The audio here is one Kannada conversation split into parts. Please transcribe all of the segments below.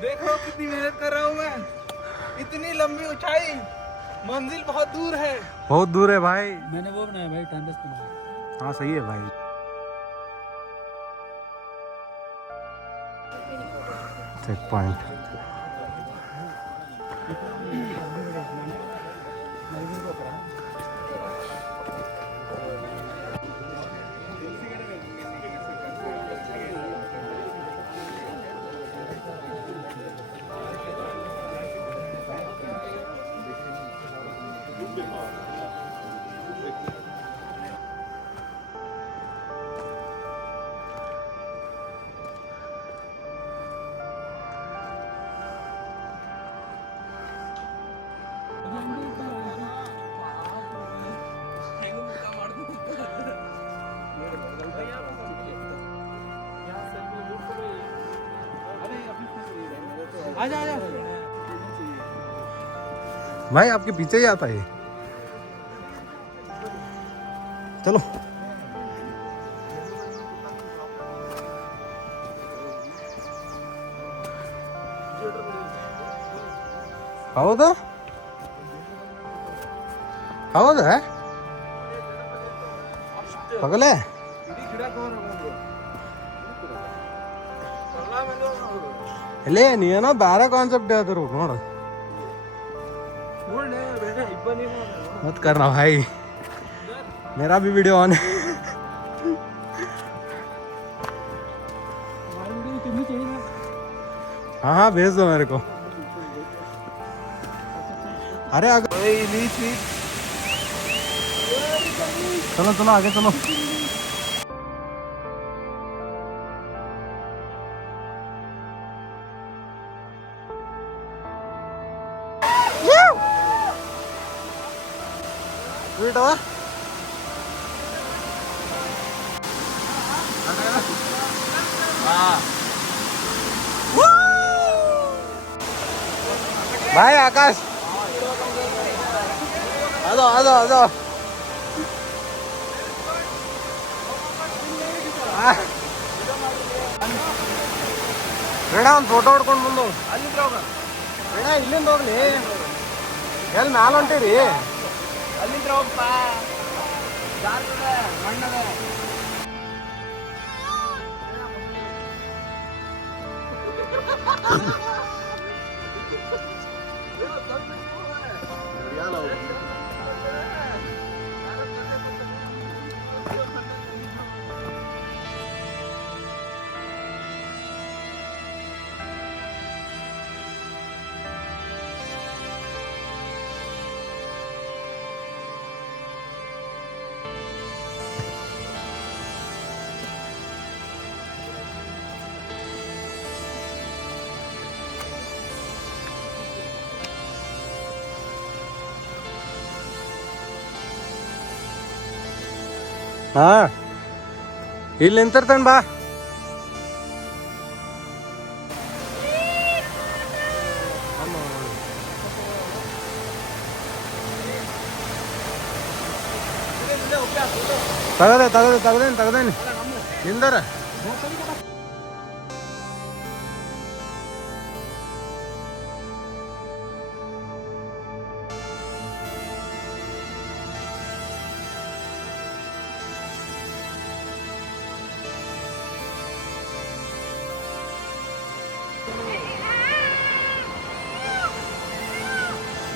देखो कितनी मेहनत कर रहा हूँ मैं, इतनी लंबी ऊंचाई, मंजिल बहुत दूर है, बहुत दूर है भाई। मैंने वो बनाया भाई, टाइम पास बनाया। हाँ सही है भाई। Checkpoint. आजा आजा भाई आपके पीछे ही आता है। चलो ಹೌದಾ ಹೌದಾ ಪಗಲೇ ಅಲ್ಲೇ ನೀನೋ ಬೇರೆ ಕಾನ್ಸೆಪ್ಟ್ ಹೇಳ್ತಿರು ನೋಡು मत करना भाई, मेरा भी वीडियो ऑन है। हाँ हाँ भेज दो मेरे को। अरे आगे चलो चलो आगे चलो। स्वीट हो भाई आकाश आ जाओ आ जाओ आ जाओ। ಒಂದು ಫೋಟೋ ಹೊಡ್ಕೊಂಡು ಬಂದು ಬೇಡ ಇಲ್ಲಿಂದ ಹೋಗ್ಲಿ ಎಲ್ಲಿ ಮ್ಯಾಲ ಹೊಂಟಿರಿ ಅಲ್ಲಿಂದ ಹೋಗಪ್ಪ, ಮಣ್ಣದ ಹಾ ಇಲ್ಲಿ ನಿಂತಿರ್ತೇನೆ ಬಾ. ತಗದೇನು ನಿಂದರ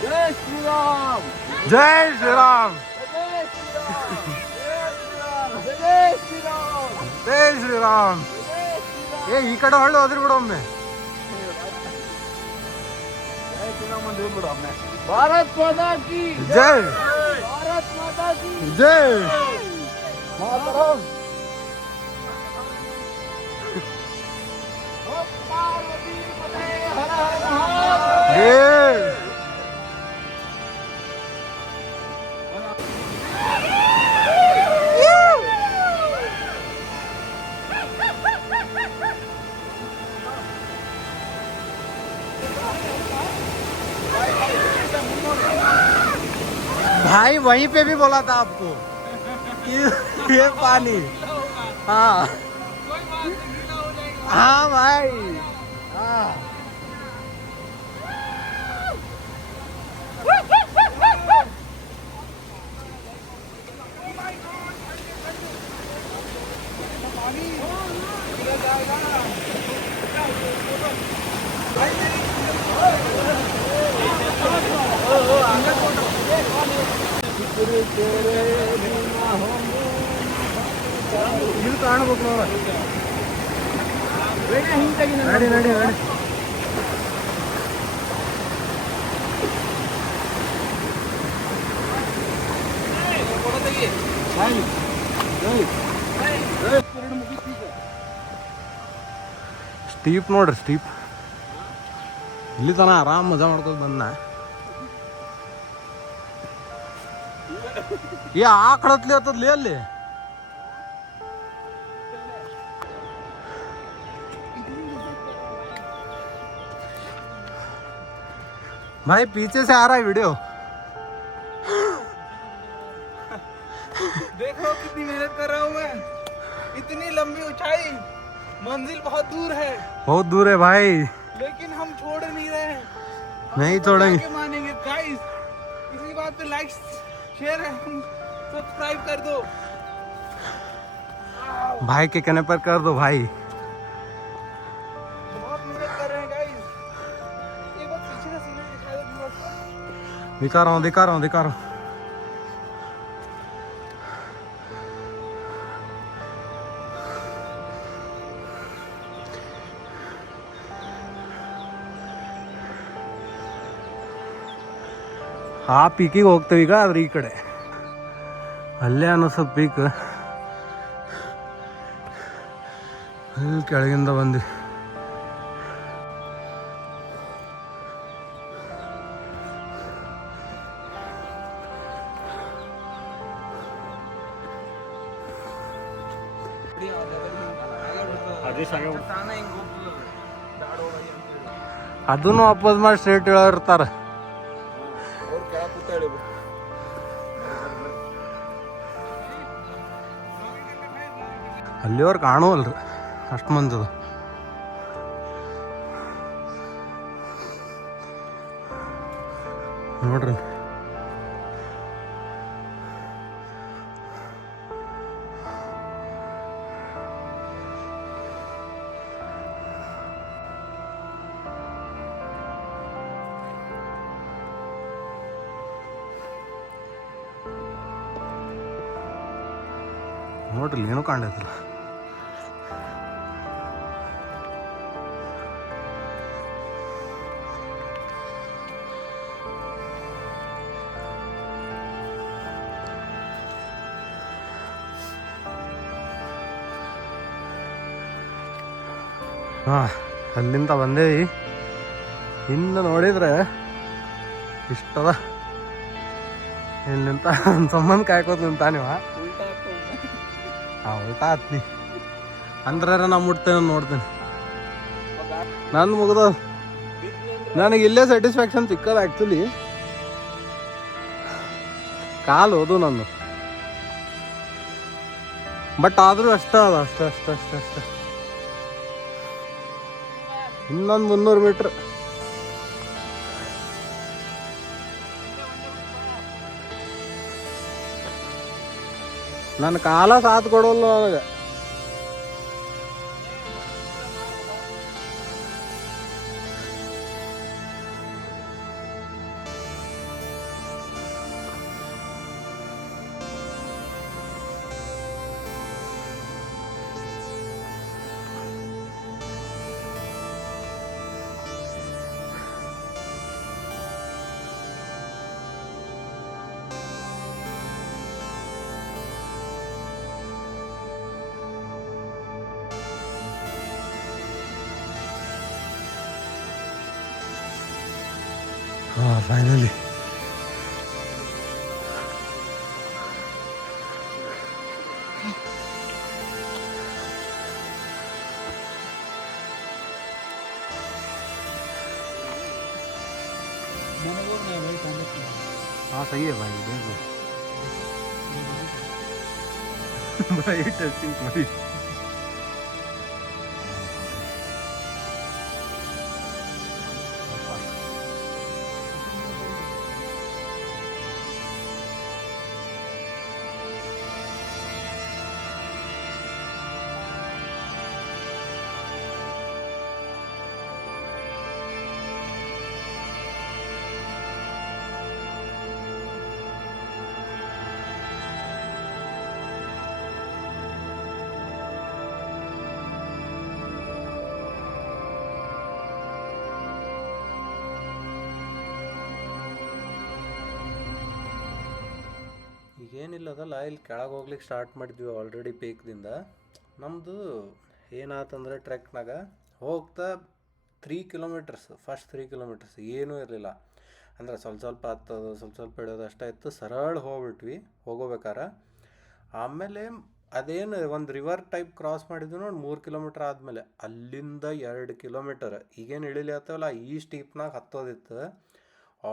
जय श्री राम, जय श्री राम, जय श्री राम, जय श्री राम, जय श्री राम. ಏ ಈ ಕಡೆ ಹೊಳ್ಳಿ ಹೋದ್ರಿ ಬಿಡು ಒಮ್ಮೆ. भारत माता की जय, भारत माता की जय. मातरम. पार्वती पते हर हर महादेव. जय. भाई वहीं पे भी बोला था आपको कि ये पानी। हाँ कोई बात नहीं, गीला हो जाएगा। हाँ भाई हाँ। पानी गिर जाएगा। ಇದು ಕಾಣಬೇಕು ನೋಡ. ನಡಿ ನಡಿ ನಡಿ. ಸ್ಟೀಪ್ ನೋಡ್ರಿ, ಸ್ಟೀಪ್. ಇಲ್ಲಿ ತನ ಆರಾಮ್ ಮಜಾ ಮಾಡ್ಕೊಂಡು ಬಂದ. ಈ ಆಕಳತ್ಲಿ ಹತ್ತದ್ಲಿ ಅಲ್ಲಿ. भाई पीछे से आ रहा है वीडियो. देखो कितनी मेहनत कर रहा हूँ मैं, इतनी लंबी ऊंचाई, मंजिल बहुत दूर है, बहुत दूर है भाई, लेकिन हम छोड़ नहीं रहे हैं. नहीं छोड़ेंगे. मानेंगे गाइस. इसी बात पे लाइक शेयर सब्सक्राइब कर दो भाई के कहने पर कर दो भाई. बहुत मेहनत कर रहे हैं गाइस. एक बार पीछे का सीन दिखा दो व्यूअर्स को. दिखा रहा हूँ दिखा रहा हूँ दिखा रहा हूँ. ಆ ಪೀಕಿಗೆ ಹೋಗ್ತೇವೆ ಈಗ. ಆದ್ರೆ ಈ ಕಡೆ ಅಲ್ಲೇ ಅನ್ನಿಸೋ ಪೀಕ್ ಅಲ್ಲಿ ಕೆಳಗಿಂದ ಬಂದು ಅದನ್ನು ಅಪ್ಪೋಸ್ ಮಾಡಿ ಸ್ಟ್ರೇಟ್ ಹೇಳೋರ್ತಾರ. ಅಲ್ಲಿಯವ್ರು ಕಾಣುವಲ್ರಿ ಅಷ್ಟು ಮಂದದ. ನೋಡ್ರಿ ನೋಡ್ರಿ ಏನೂ ಕಾಣೈತಿಲ್ಲ. ಹಾಂ ಅಲ್ಲಿಂದ ಬಂದೇವಿ. ಇನ್ನು ನೋಡಿದ್ರೆ ಇಷ್ಟದ ಇಲ್ಲಿಂತ ಒಂದು ಸಂಬಂಧ ಕಾಯ್ಕೋತ ನಿಂತಾನಿವ. ಹಾಂ ಉಲ್ಟಾ ಹತ್ನಿ ಅಂದ್ರೆ ನಾ ಮುಟ್ತೇನೆ ನೋಡ್ತೇನೆ. ನಾನು ಮುಗ್ದ ನನಗೆ ಇಲ್ಲೇ ಸ್ಯಾಟಿಸ್ಫ್ಯಾಕ್ಷನ್ ಸಿಕ್ಕದ. ಆ್ಯಕ್ಚುಲಿ ಕಾಲು ಹೋದು ನಾನು, ಬಟ್ ಆದರೂ ಅಷ್ಟ ಅದ ಅಷ್ಟ ಅಷ್ಟ ಅಷ್ಟ ಅಷ್ಟ. ಇನ್ನೊಂದು 300 ಮೀಟ್ರ್. ನನ್ನ ಕಾಲ ಸಾಥ್ ಕೊಡೋಲ್ಲ ನನಗೆ. ಹಾಂ ಫೈನಲಿ हाँ सही है भाई, देखो भाई टेस्टिंग भाई। ಈಗೇನಿಲ್ಲದಲ್ಲ, ಇಲ್ಲಿ ಕೆಳಗೆ ಹೋಗ್ಲಿಕ್ಕೆ ಸ್ಟಾರ್ಟ್ ಮಾಡಿದ್ವಿ ಆಲ್ರೆಡಿ ಪೀಕ್ದಿಂದ. ನಮ್ಮದು ಏನಾತಂದ್ರೆ ಟ್ರೆಕ್ನಾಗ ಹೋಗ್ತಾ 3 ಕಿಲೋಮೀಟರ್ಸ್, ಫಸ್ಟ್ 3 ಕಿಲೋಮೀಟರ್ಸ್ ಏನೂ ಇರಲಿಲ್ಲ. ಅಂದ್ರೆ ಸ್ವಲ್ಪ ಸ್ವಲ್ಪ ಹತ್ತೋದು, ಸ್ವಲ್ಪ ಸ್ವಲ್ಪ ಇಡೋದು ಅಷ್ಟೇ ಇತ್ತು. ಸರಳ ಹೋಗ್ಬಿಟ್ವಿ ಹೋಗೋಬೇಕಾರೆ. ಆಮೇಲೆ ಅದೇನು ಒಂದು ರಿವರ್ ಟೈಪ್ ಕ್ರಾಸ್ ಮಾಡಿದ್ವಿ ನೋಡಿ 3 ಕಿಲೋಮೀಟ್ರ್ ಆದಮೇಲೆ, ಅಲ್ಲಿಂದ 2 ಕಿಲೋಮೀಟರ್ ಈಗೇನು ಇಳಿಲಿ ಆಗ್ತಾವಲ್ಲ ಈ ಸ್ಟೀಪ್ನಾಗ ಹತ್ತೋದಿತ್ತು.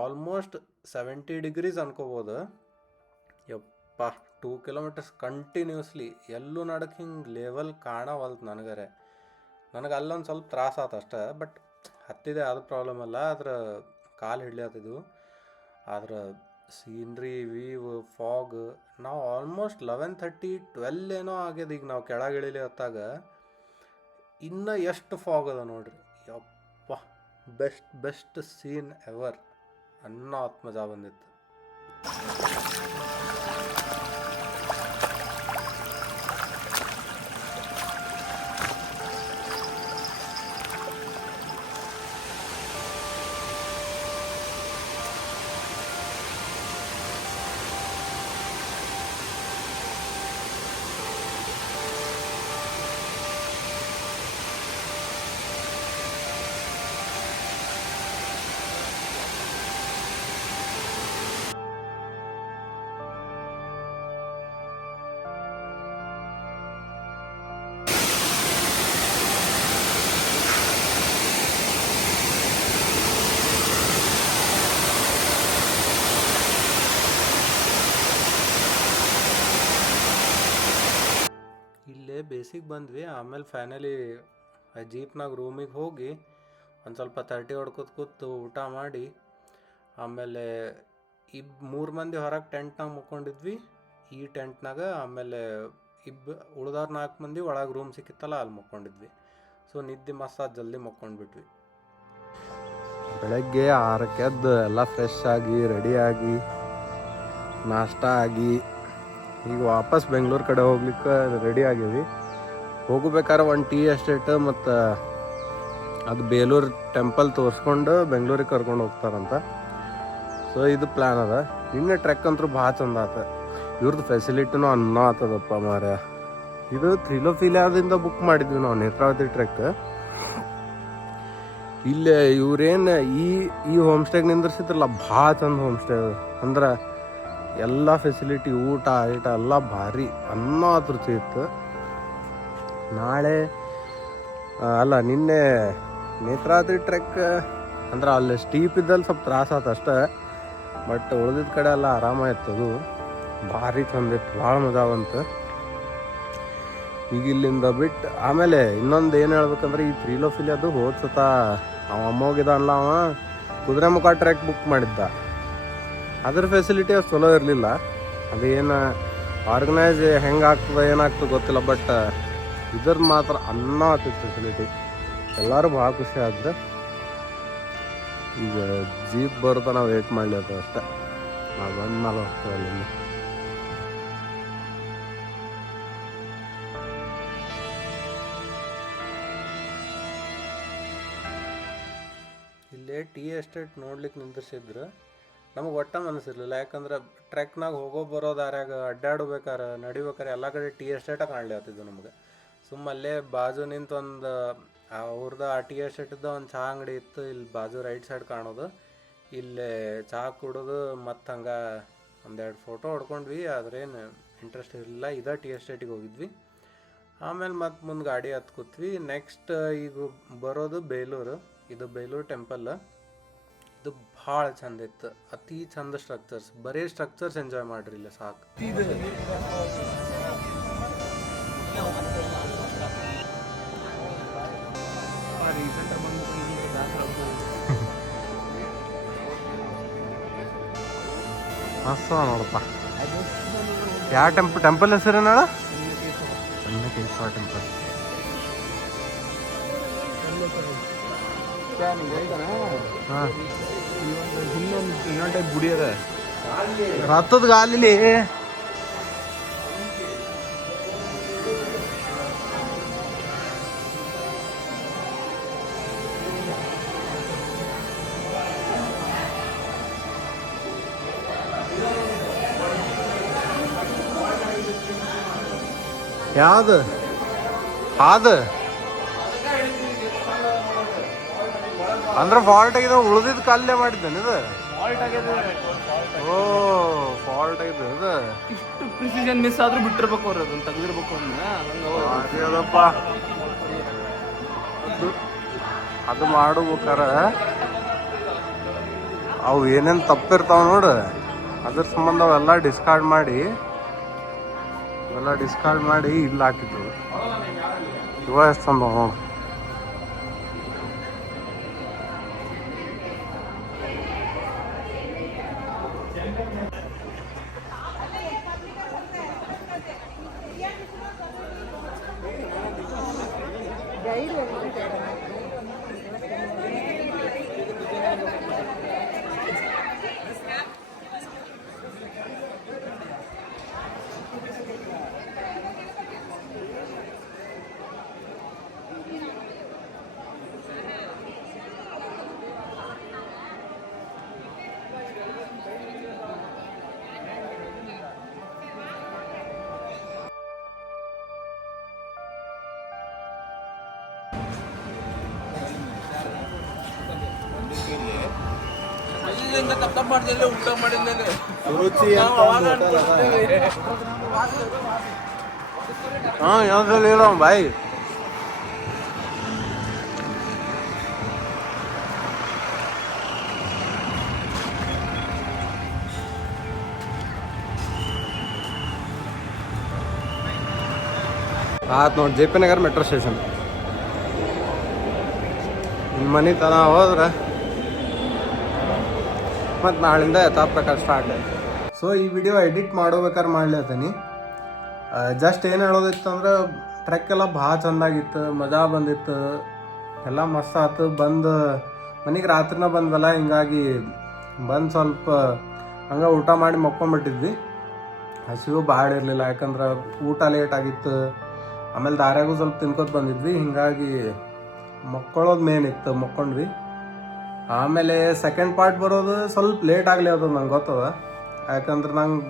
Almost 70 degrees ಅನ್ಕೋಬೋದು. ಯಪ್ಪ 2 ಕಿಲೋಮೀಟರ್ಸ್ ಕಂಟಿನ್ಯೂಸ್ಲಿ ಎಲ್ಲೂ ನಡಕ್ಕೆ ಹಿಂಗೆ ಲೆವೆಲ್ ಕಾಣವಲ್ತು ನನಗರೆ. ನನಗೆ ಅಲ್ಲೊಂದು ಸ್ವಲ್ಪ ತ್ರಾಸ ಆಯ್ತು ಅಷ್ಟೇ, ಬಟ್ ಹತ್ತಿದೆ ಅದು ಪ್ರಾಬ್ಲಮ್ ಅಲ್ಲ. ಅದ್ರ ಕಾಲು ಹಿಡ್ಲಿತ್ತಿದ್ವು. ಆದ್ರೆ ಸೀನ್ರಿ, ವೀವ್, ಫಾಗ್, ನಾವು ಆಲ್ಮೋಸ್ಟ್ 11:30 12 ಏನೋ ಆಗ್ಯದ. ಈಗ ನಾವು ಕೆಳಗೆ ಇಳಿಲಿ ಹೊತ್ತಾಗ ಇನ್ನೂ ಎಷ್ಟು ಫಾಗ್ ಅದ ನೋಡ್ರಿ. ಯಪ್ಪ ಬೆಸ್ಟ್ ಸೀನ್ ಎವರ್ ಅನ್ನೋ ಮಜಾ ಬಂದಿತ್ತು. ಬೇಸಿಗೆ ಬಂದ್ವಿ. ಆಮೇಲೆ ಫೈನಲಿ ಜೀಪ್ನಾಗ ರೂಮಿಗೆ ಹೋಗಿ ಒಂದು ಸ್ವಲ್ಪ 30 ಹೊಡ್ಕೊತ ಕೂತು ಊಟ ಮಾಡಿ, ಆಮೇಲೆ 3 ಮಂದಿ ಹೊರಗೆ ಟೆಂಟ್ನಾಗ ಮುಕ್ಕೊಂಡಿದ್ವಿ ಈ ಟೆಂಟ್ನಾಗ. ಆಮೇಲೆ ಉಳ್ದವ್ರು 4 ಮಂದಿ ಒಳಗೆ ರೂಮ್ ಸಿಕ್ಕಿತ್ತಲ್ಲ ಅಲ್ಲಿ ಮುಕ್ಕೊಂಡಿದ್ವಿ. ಸೊ ನಿದ್ದೆ ಮಸ್ತ್ ಜಲ್ದಿ ಮುಕ್ಕೊಂಡ್ಬಿಟ್ವಿ. ಬೆಳಗ್ಗೆ 6ಕ್ಕೆ ಎದ್ದು ಎಲ್ಲ ಫ್ರೆಶ್ ಆಗಿ ರೆಡಿಯಾಗಿ ನಾಷ್ಟ ಆಗಿ ಈಗ ವಾಪಸ್ ಬೆಂಗಳೂರು ಕಡೆ ಹೋಗ್ಲಿಕ್ಕೆ ರೆಡಿ ಆಗೀವಿ. ಹೋಗ್ಬೇಕಾದ್ರೆ ಒಂದು ಟೀ ಎಸ್ಟೇಟ್ ಮತ್ತು ಅದು ಬೇಲೂರು ಟೆಂಪಲ್ ತೋರಿಸ್ಕೊಂಡು ಬೆಂಗಳೂರಿಗೆ ಕರ್ಕೊಂಡು ಹೋಗ್ತಾರಂತ. ಸೊ ಇದು ಪ್ಲ್ಯಾನ್ ಅದ. ನಿನ್ನೆ ಟ್ರೆಕ್ ಅಂತೂ ಭಾಳ ಚಂದ ಆತ. ಇವ್ರದ್ದು ಫೆಸಿಲಿಟಿನೂ ಅನ್ನೋ ಆತದಪ್ಪ ಮಾರ್ಯ. ಇದು ತ್ರಿಲೋಫಿಲಿಯಾದಿಂದ ಬುಕ್ ಮಾಡಿದ್ವಿ ನಾವು ನೇತ್ರಾವತಿ ಟ್ರೆಕ್. ಇಲ್ಲೇ ಇವ್ರೇನು ಈ ಹೋಮ್ ಸ್ಟೇಗೆ ನಿಂದ್ರಿಸಿದ್ರಲ್ಲ ಭಾಳ ಚಂದ ಹೋಮ್ ಸ್ಟೇ ಅಂದ್ರೆ ಎಲ್ಲ ಫೆಸಿಲಿಟಿ, ಊಟ ಗೀಟ ಎಲ್ಲ ಭಾರಿ ಅನ್ನೋ ತೃಪ್ತಿ ಇತ್ತು. ನಾಳೆ ನಿನ್ನೆ ನೇತ್ರಾವತಿ ಟ್ರೆಕ್ ಅಂದ್ರೆ ಅಲ್ಲಿ ಸ್ಟೀಪ್ ಇದ್ದಲ್ಲಿ ಸ್ವಲ್ಪ ತ್ರಾಸ ಆಯ್ತು ಅಷ್ಟೇ, ಬಟ್ ಉಳಿದಿದ್ದ ಕಡೆ ಎಲ್ಲ ಆರಾಮಾಯ್ತದು. ಭಾರಿ ಚಂದ ಇತ್ತು, ಭಾಳ ಮಜಾ ಬಂತು. ಈಗ ಇಲ್ಲಿಂದ ಬಿಟ್ಟು ಆಮೇಲೆ ಇನ್ನೊಂದು ಏನು ಹೇಳ್ಬೇಕಂದ್ರೆ ಈ ತ್ರಿಲೋಫಿಲಿ ಅದು ಹೋದ್ಸತ ಅವ ಅಮ್ಮೋಗಿದ್ದಾನಲ್ಲ, ಅವ ಕುದುರೆಮುಖ ಟ್ರೆಕ್ ಬುಕ್ ಮಾಡಿದ್ದ. ಅದ್ರ ಫೆಸಿಲಿಟಿ ಅದು ಚಲೋ ಇರಲಿಲ್ಲ. ಅದೇನು ಆರ್ಗನೈಸ್ ಹೆಂಗಾಗ್ತದೆ ಏನಾಗ್ತದೆ ಗೊತ್ತಿಲ್ಲ, ಬಟ್ ಇದ್ರ ಮಾತ್ರ ಅನ್ನೋ ಆಗ್ತಿತ್ತು ಫೆಸಿಲಿಟಿ. ಎಲ್ಲರೂ ಭಾಳ ಖುಷಿ ಆದ್ರೆ. ಈಗ ಜೀಪ್ ಬರುತ್ತೆ, ನಾವು ವೇಟ್ ಮಾಡಲಿ ಅಷ್ಟೇ. ನಾವು ಬಂದ ಮೇಲೆ ಹೋಗ್ತೇವೆ ಅಲ್ಲಿಂದ. ಇಲ್ಲೇ ಟೀ ಎಸ್ಟೇಟ್ ನೋಡ್ಲಿಕ್ಕೆ ನಿಂದಿರ್ಸಿದ್ರು. ನಮಗೆ ಒಟ್ಟ ಮನಸ್ಸಿರ್ಲಿಲ್ಲ, ಯಾಕಂದ್ರೆ ಟ್ರೆಕ್ನಾಗ ಹೋಗೋ ಬರೋ ದಾರ್ಯಾಗ ಅಡ್ಡಾಡ್ಬೇಕಾರೆ ನಡಿಬೇಕಾರೆ ಎಲ್ಲ ಕಡೆ ಟೀ ಎಸ್ಟೇಟ ಕಾಣಲಿ ಆಗ್ತಿದ್ದು ನಮ್ಗೆ. ಸುಮ್ಮಲ್ಲೇ ಬಾಜು ನಿಂತು ಒಂದು ಅವ್ರದ್ದು ಆ ಟೀ ಎಸ್ಟೇಟಿದ್ದ ಒಂದು ಚಹಾ ಅಂಗಡಿ ಇತ್ತು ಇಲ್ಲಿ ಬಾಜು ರೈಟ್ ಸೈಡ್ ಕಾಣೋದು. ಇಲ್ಲೇ ಚಹಾ ಕುಡಿದು ಮತ್ತು ಹಂಗೆ ಒಂದೆರಡು ಫೋಟೋ ಹೊಡ್ಕೊಂಡ್ವಿ. ಆದ್ರೇನು ಇಂಟ್ರೆಸ್ಟ್ ಇರಲಿಲ್ಲ. ಇದೇ ಟೀ ಎಸ್ಟೇಟಿಗೆ ಹೋಗಿದ್ವಿ. ಆಮೇಲೆ ಮತ್ತು ಮುಂದೆ ಗಾಡಿ ಹತ್ಕೊತ್ವಿ. ನೆಕ್ಸ್ಟ್ ಈಗ ಬರೋದು ಬೇಲೂರು. ಇದು ಬೇಲೂರು ಟೆಂಪಲ್. ಇದು ಭಾಳ ಚಂದ ಇತ್ತು, ಅತಿ ಚಂದ ಸ್ಟ್ರಕ್ಚರ್ಸ್, ಬರೀ ಸ್ಟ್ರಕ್ಚರ್ಸ್ ಎಂಜಾಯ್ ಮಾಡ್ರಿ ಇಲ್ಲ ಸಾಕು. ಮಸ್ತ್ ನೋಡಪ್ಪ. ಯಾವ ಟೆಂಪಲ್ ಹೆಸರೇನ? ಚೆನ್ನಕೇಶ್ವರ ಟೆಂಪಲ್. ಹಾಂ, ಇನ್ನೊಂದು ಟೈಪ್ ಗುಡಿ ಅದ, ರಥದ ಗಾಲಿಲಿ. ಯಾವ್ದು ಹಾದು ಅಂದ್ರೆ ಫಾಲ್ಟ್ ಆಗಿದೆ, ಉಳ್ದಿದ್ ಕಲ್ಲೇ ಮಾಡಿದ್ದೇನೆ ಇದು. ಓ ಫಾಲ್ಟ್ ಆಗಿದೆ ಇದು. ಇಷ್ಟು ಪ್ರಿಸಿಷನ್ ಮಿಸ್ ಆದ್ರೂ ಬಿಟ್ಟಿರ್ಬೇಕು ಅವ್ರು, ಅದನ್ನ ತೆಗೆದಿರ್ಬೇಕು ಅದಪ್ಪ. ಅದು ಮಾಡ್ಬೇಕಾರ ಅವು ಏನೇನು ತಪ್ಪಿರ್ತಾವ ನೋಡು, ಅದ್ರ ಸಂಬಂಧ ಅವೆಲ್ಲ ಡಿಸ್ಕಾರ್ಡ್ ಮಾಡಿ ಇಲ್ಲಿ ಹಾಕಿದ್ರು. ಇವ ಎಷ್ಟು ಚಂದ ನೋಡು. हाँ यहाँ से ले रहा हूँ भाई. ಆತ್ ನೋಡಿ J P Nagar metro station. ನಿಮ್ಮ ಮನೆ ತನ ಹೋದ್ರೆ ಮತ್ತು ನಾಳಿಂದ ಯಥಾ ಪ್ರಕಾರ ಸ್ಟಾರ್ಟ್ ಆಯ್ತು. ಸೊ ಈ ವಿಡಿಯೋ ಎಡಿಟ್ ಮಾಡೋಬೇಕಾದ್ರೆ ಮಾಡ್ಲತ್ತೀನಿ. ಜಸ್ಟ್ ಏನು ಹೇಳೋದಿತ್ತು ಅಂದ್ರೆ ಟ್ರೆಕ್ ಎಲ್ಲ ಭಾಳ ಚೆಂದಾಗಿತ್ತು, ಮಜಾ ಬಂದಿತ್ತು, ಎಲ್ಲ ಮಸ್ತ್ ಆಯ್ತು. ಬಂದು ಮನೆಗೆ ರಾತ್ರಿನ ಬಂದ್ವಲ್ಲ, ಹಿಂಗಾಗಿ ಬಂದು ಸ್ವಲ್ಪ ಹಂಗೆ ಊಟ ಮಾಡಿ ಮಕ್ಕೊಂಬಿಟ್ಟಿದ್ವಿ. ಹಸಿವು ಭಾಳ ಇರಲಿಲ್ಲ, ಯಾಕಂದ್ರೆ ಊಟ ಲೇಟ್ ಆಗಿತ್ತು. ಆಮೇಲೆ ದಾರ್ಯಾಗೂ ಸ್ವಲ್ಪ ತಿನ್ಕೋತ ಬಂದಿದ್ವಿ, ಹಿಂಗಾಗಿ ಮಕ್ಕೊಳ್ಳೋದು ಮೇನ್ ಇತ್ತು, ಮಕ್ಕೊಂಡ್ವಿ. ಆಮೇಲೆ ಸೆಕೆಂಡ್ ಪಾರ್ಟ್ ಬರೋದು ಸ್ವಲ್ಪ ಲೇಟ್ ಆಗಲಿ ಅದು ನಂಗೆ ಗೊತ್ತದ, ಯಾಕಂದ್ರೆ ನಂಗೆ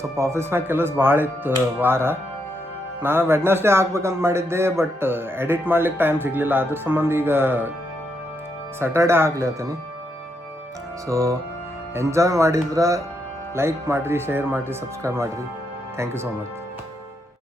ಸ್ವಲ್ಪ ಆಫೀಸ್ನಾಗ ಕೆಲಸ ಭಾಳ ಇತ್ತು ವಾರ. ನಾನು ವೆಡ್ನೆಸ್ಡೇ ಹಾಕ್ಬೇಕಂತ ಮಾಡಿದ್ದೆ, ಬಟ್ ಎಡಿಟ್ ಮಾಡ್ಲಿಕ್ಕೆ ಟೈಮ್ ಸಿಗಲಿಲ್ಲ. ಅದ್ರ ಸಂಬಂಧ ಈಗ ಸ್ಯಾಟರ್ಡೇ ಹಾಕ್ಲತ್ತೀನಿ. ಸೊ ಎಂಜಾಯ್ ಮಾಡಿದ್ರೆ ಲೈಕ್ ಮಾಡಿರಿ, ಶೇರ್ ಮಾಡಿರಿ, ಸಬ್ಸ್ಕ್ರೈಬ್ ಮಾಡಿರಿ. Thank you so much.